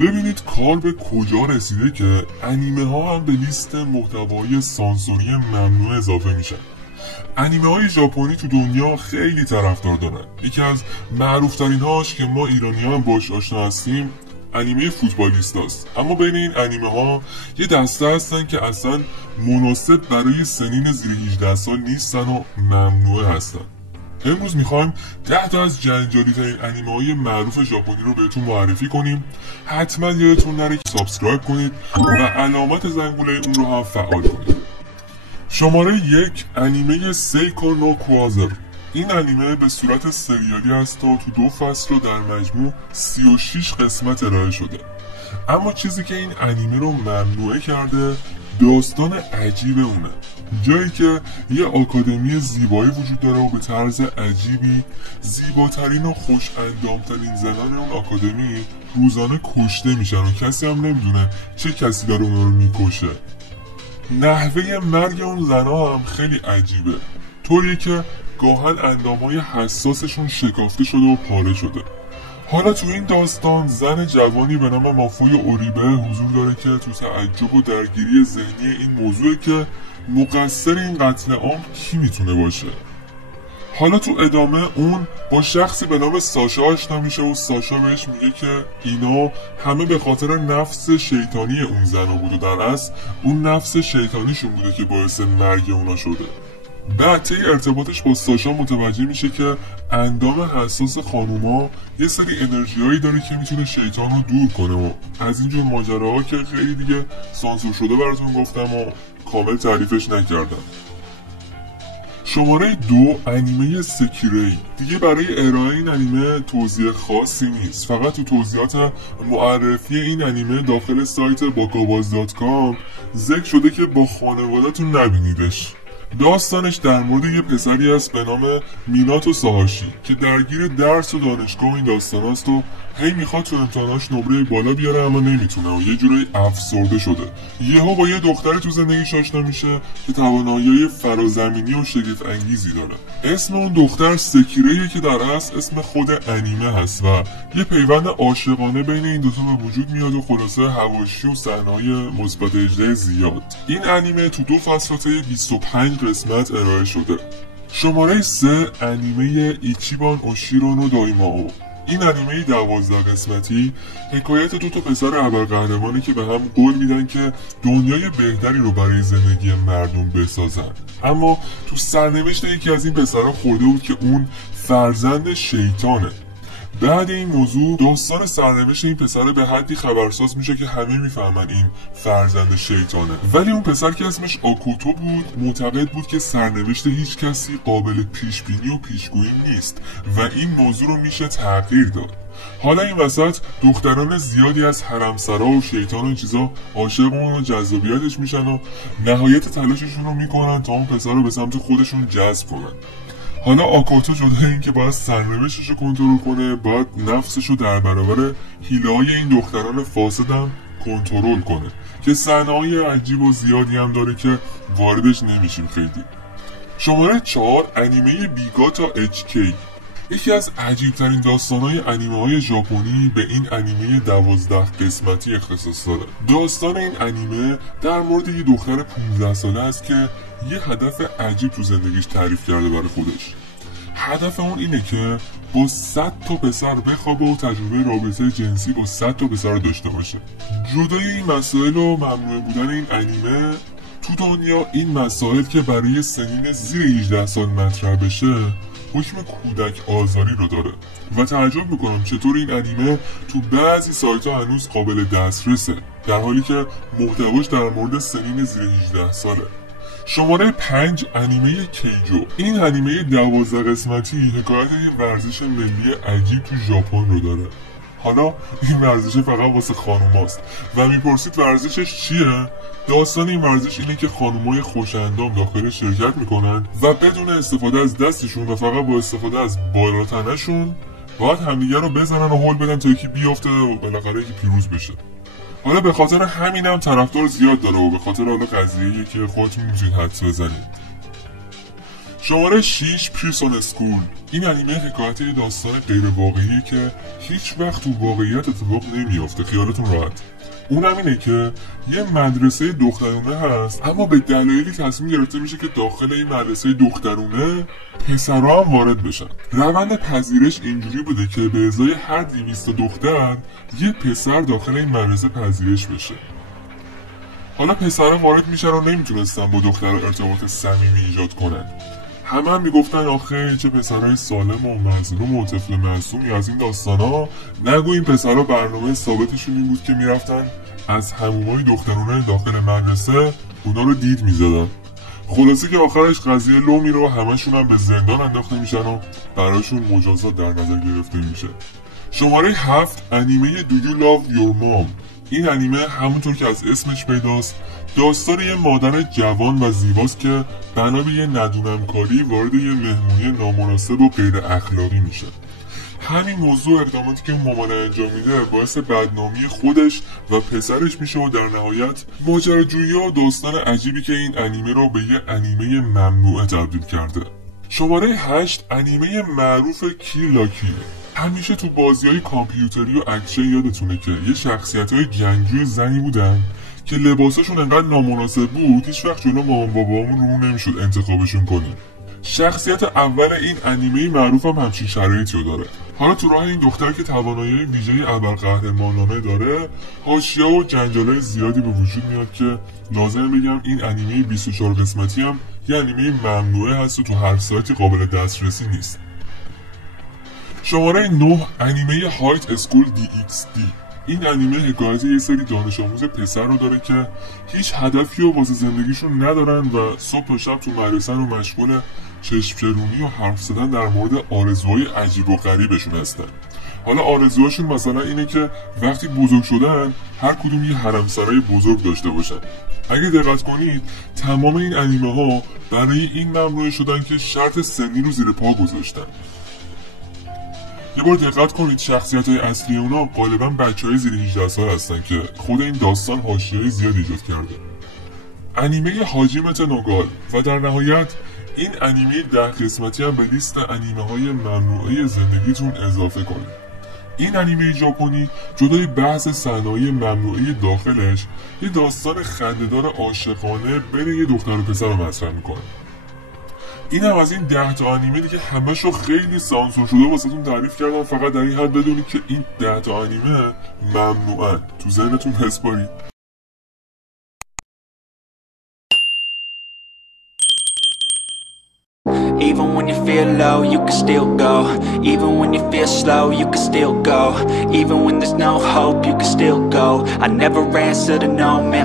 ببینید کار به کجا رسیده که انیمه ها هم به لیست محتوای سانسوری ممنوع اضافه میشن. انیمه های ژاپنی تو دنیا خیلی طرفدار دارن. یکی از معروف ترین هاش که ما ایرانی ها هم باش آشنا هستیم انیمه فوتبالیستاست. اما بین این انیمه ها یه دسته هستن که اصلا مناسب برای سنین زیر 18 سال نیستن و ممنوعه هستن. امروز میخوایم 10 تا از جنجالی ترین انیمه های معروف ژاپنی رو بهتون معرفی کنیم. حتما یادتون نره که سابسکرایب کنید و علامت زنگوله اون رو هم فعال کنید. شماره 1 انیمه سیکو نو کوازر. این انیمه به صورت سریالی است تا تو 2 فصل و در مجموع 36 قسمت ارائه شده. اما چیزی که این انیمه رو ممنوعه کرده داستان عجیب اونه. جایی که یه آکادمی زیبایی وجود داره و به طرز عجیبی زیباترین و خوش اندامترین زنان اون آکادمی روزانه کشته میشن و کسی هم نمیدونه چه کسی داره اون رو میکشه. نحوه مرگ اون زنها هم خیلی عجیبه، طوریه که گاهن اندامهای حساسشون شکافته شده و پاره شده. حالا تو این داستان زن جوانی به نام مافوی اوریبه حضور داره که تو تعجب و درگیری ذهنی این موضوعه که مقصر این قتل عام کی میتونه باشه. حالا تو ادامه اون با شخصی به نام ساشا آشنا میشه و ساشا بهش میگه که اینا همه به خاطر نفس شیطانی اون زنا بود و در اصل اون نفس شیطانیشون بوده که باعث مرگ اونا شده. بعد طی ارتباطش با ساشا متوجه میشه که اندام حساس خانوما یه سری انرژیایی داره که میتونه شیطان رو دور کنه و از اینجور ماجراها که خیلی دیگه سانسور شده براتون گفتم و کامل تعریفش نکردم. شماره 2 انیمه سکیری. دیگه برای ارائه این انیمه توضیح خاصی نیست، فقط تو توضیحات معرفی این انیمه داخل سایت باکاباز.com ذکر شده که با خانواده‌تون نبینیدش. داستانش در مورد یه پسری است به نام میناتو ساهاشی که درگیر درس و دانشگاه این داستان است و هی میخواد تو امتحاناش نمره بالا بیاره اما نمیتونه و یه جورایی افسرده شده. یهو با یه دختری تو زندگیش آشنا میشه که توانایی فرازمینی و شگفت انگیزی داره. اسم اون دختر سکیریه که در اصل اسم خود انیمه هست و یه پیوند عاشقانه بین این دوتا به وجود میاد و خلاصه حواشی و صحنه‌های مثبت اجرای زیاد. این انیمه تو 2 فصل طی 25 قسمت ارائه شده. شماره 3 انیمه ایچیبان اوشیرو نو دایماو. این انیمه 12 قسمتی حکایت 2 تا پسر ابرقهرمانی که به هم قول میدن که دنیای بهتری رو برای زندگی مردم بسازن، اما تو سرنوشت یکی از این پسرها خورده بود که اون فرزند شیطانه. بعد این موضوع داستان سرنوشت این پسر به حدی خبرساز میشه که همه میفهمن این فرزند شیطانه. ولی اون پسر که اسمش آکوتو بود معتقد بود که سرنوشت هیچ کسی قابل پیش بینی و پیشگویی نیست و این موضوع رو میشه تغییر داد. حالا این وسط دختران زیادی از حرمسرا و شیطان و چیزا عاشق اون و جذابیتش میشن و نهایت تلاششون رو میکنن تا اون پسر رو به سمت خودشون جذب کنن. حالا آکاتو جدا این که باید سرنوشتش رو کنترل کنه، باید نفسش رو در برابر حیله‌های این دختران فاسد هم کنترل کنه که صحنه‌های عجیب و زیادی هم داره که واردش نمیشیم خیلی. شماره 4 انیمه بیگاتا HK. یکی از عجیبترین داستانهای انیمه های ژاپنی به این انیمه 12 قسمتی اختصاص داره. داستان این انیمه در مورد یه دختر 15 ساله است که یه هدف عجیب تو زندگیش تعریف کرده برای خودش. هدف اون اینه که با 100 تا پسر بخوابه و تجربه رابطه جنسی با 100 تا پسر داشته باشه. جدای این مسائل و ممنوع بودن این انیمه تو دنیا این مسائل که برای سنین زیر 18 سال مطرح بشه حکم کودک آزاری رو داره و تعجب میکنم چطور این انیمه تو بعضی سایت ها هنوز قابل دسترسه در حالی که محتواش در مورد سنین زیر 18 ساله. شماره 5 انیمه کیجو. این انیمه 12 قسمتی حکایت یه ورزش ملی عجیب تو ژاپن رو داره. حالا این ورزش فقط واسه خانوماست و میپرسید ورزشش چیه؟ داستان این ورزش اینه که خانومای خوش‌اندام داخل شرکت میکنن و بدون استفاده از دستشون و فقط با استفاده از بالاتنشون باید همدیگه رو بزنن و هول بدن تا یکی بیافته و بالاخره یکی پیروز بشه. حالا به خاطر همین هم طرفدار زیاد داره و به خاطر حالا قضیه‌ای که خودتون میتونید حدس بزنید. شماره 6 پیرسون اسکول. این انیمه حکایت یه داستان غیر واقعیه که هیچ وقت تو واقعیت اتفاق نمیافته، خیالتون راحت. اونم اینه که یه مدرسه دخترونه هست، اما به دلایلی تصمیم گرفته میشه که داخل این مدرسه دخترونه پسرها هم وارد بشن. روند پذیرش اینجوری بوده که به ازای هر 200 دختر یه پسر داخل این مدرسه پذیرش بشه. حالا پسرها وارد میشن و نمیتونستن با دخترها ارتباط صمیمی ایجاد کنن. همه میگفتن آخه چه پسرهای سالم و مظلوم و طفل معصومی از این داستانا. نگو این پسرها برنامه ثابتشون این بود که میرفتن از حمومای دخترونه داخل مدرسه اونا رو دید میزدن. خلاصه که آخرش قضیه لو میره و همشون هم به زندان انداخته میشن و براشون مجازات در نظر گرفته میشه. شماره 7 انیمه Do You Love Your Mom. این انیمه همونطور که از اسمش پیداست داستان یه مادر جوان و زیباست که بنا به یه ندونمکاری وارد یه مهمونی نامناسب و غیر اخلاقی میشه. همین موضوع اقداماتی که مامانه انجام میده باعث بدنامی خودش و پسرش میشه و در نهایت ماجراجویی و داستان عجیبی که این انیمه رو به یه انیمه ممنوعه تبدیل کرده. شماره 8 انیمه معروف کیل لا کیل. همیشه تو بازی‌های کامپیوتری و اکشن یادتونه که یه شخصیت‌های جنگجوی زنی بودن که لباساشون انقدر نامناسب بود هیچ وقت جلو مامان بابامون رو نمیشد انتخابشون کنیم. شخصیت اول این انیمه معروف هم همچین شرایطی رو داره. حالا تو راه این دختر که توانایی ویژه ابرقهرمانانه داره حاشیه و جنجالای زیادی به وجود میاد که لازم بگم این انیمه 24 قسمتی هم یه انیمه ممنوعه هست و تو هر سایتی قابل دسترسی نیست. شماره 9 انیمه هایت اسکول DxD. این انیمه حکایت یه سری دانش آموز پسر رو داره که هیچ هدفی و واسه زندگیشون ندارن و صبح و شب تو مدرسه رو مشغول چشم‌چرونی و حرف زدن در مورد آرزوهای عجیب و غریبشون هستن. حالا آرزوهاشون مثلا اینه که وقتی بزرگ شدن هر کدوم یه حرمسرای بزرگ داشته باشن. اگه دقت کنید تمام این انیمه ها برای این ممنوعه شدن که شرط سنی رو زیر پا گذاشتن. یه بار دقت کنید شخصیت‌های اصلی اونا غالباً بچه‌های زیر 18 سال هستن که خود این داستان حاشیه‌ای زیاد ایجاد کرده. انیمه هاجیمت نوگال و در نهایت این انیمه 10 قسمتی هم به لیست انیمه‌های ممنوعه زندگیتون اضافه کنید. این انیمه ژاپنی جدای بحث صحنه‌های ممنوعه داخلش یه داستان خنده‌دار عاشقانه بین یه دختر و پسر رو مطرح می‌کنه. این هم از این 10 تا انیمه دیگه همشو خیلی سانسور شده واسهتون تعریف کردم، فقط در این حد بدونید که این 10 تا انیمه ممنوعن. تو ذهنتون بسپارید. Even when you feel low, you can still go. Even when you feel slow, you can still go. Even when there's no hope, you can still go. I never answer to no man.